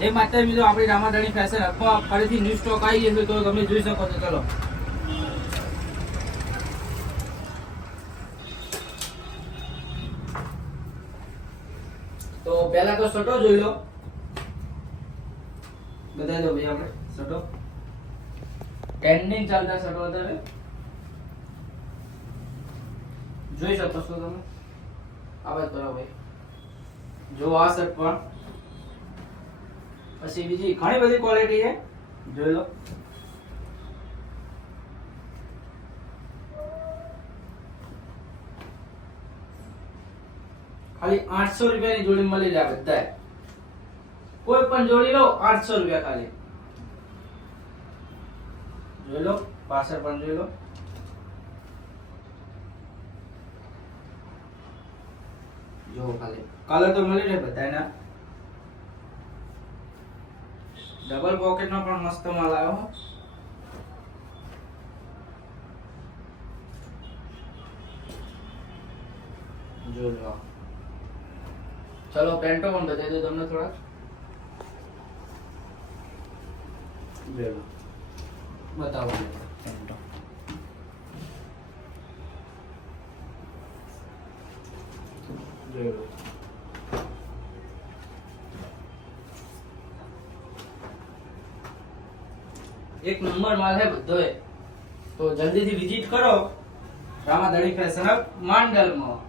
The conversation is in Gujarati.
એ માટે મિત્રો આપણી રામાધણી ફેશન હબમાં ફરીથી ન્યૂ સ્ટોક આવી ગયો છે, તો તમે જોઈ શકો છો. ચલો તો પહેલા તો શર્ટો જોઈ લો. બતાવી દો ભાઈ આપણે શર્ટો ટ્રેન્ડિંગ ચાલતા શર્ટો અત્યારે જોઈ શકો છો તમે. આવાજ કરો ભાઈ, જો આ શર્ટ પણ, પછી બીજી ઘણી બધી ક્વોલિટી છે, જોઈ લો. ખાલી 800 રૂપિયાની જોડી મળી જાય બધાય. કોઈ પણ જોડી લો 800 રૂપિયા ખાલી. જોઈ લો, પાછળ પણ જોઈ લો. જો ખાલી કલર તો મળી રહે બધાના. ડબલ પોકેટ નો પણ મસ્ત માલ આવ્યો. જો લો. ચલો પેન્ટો પણ બતાવી દો તમને થોડા. જો લો, બતાવો પેન્ટો. જો લો, એક નંબર માલ है બધો है. તો જલ્દીથી વિઝિટ કરો રામાધણી ફેશન હબ માંડલમાં.